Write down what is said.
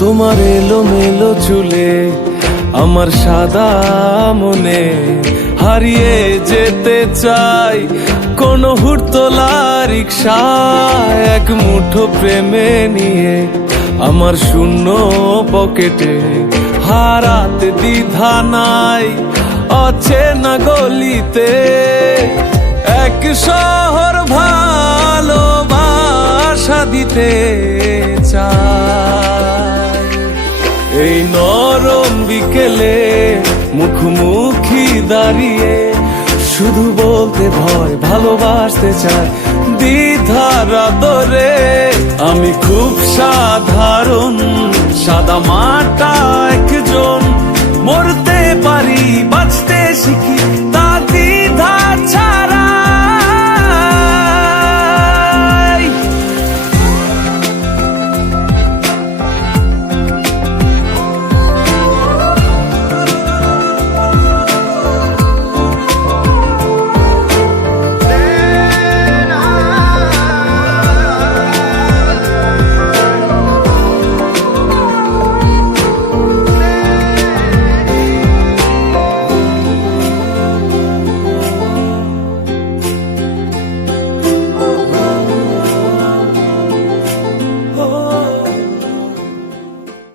তোমার এলো মেলো চুলে, আমার সাদা মনে হারিয়ে যেতে চাই। কোন হুড়তোলা রিক্সা এক মুঠো প্রেমে নিয়ে, আমার শূন্য পকেটে হারাতে দ্বিধা নাই। অচেনা গলিতে এক শহর ভালোবাসা দিতে। এই নরম বিকেলে মুখোমুখি দাঁড়িয়ে শুধু বলতে ভয়, ভালোবাসতে চায়। দ্বিধারা দরে আমি খুব সাধারণ, সাদা মাটা একজন। মরতে পারি, বাঁচতে শিখি